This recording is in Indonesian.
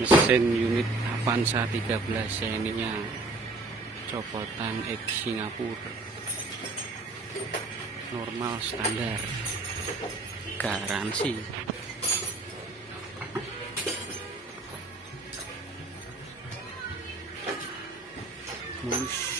Mesin unit Avanza 13 ya, ininya copotan X Singapura, normal standar, garansi. Mus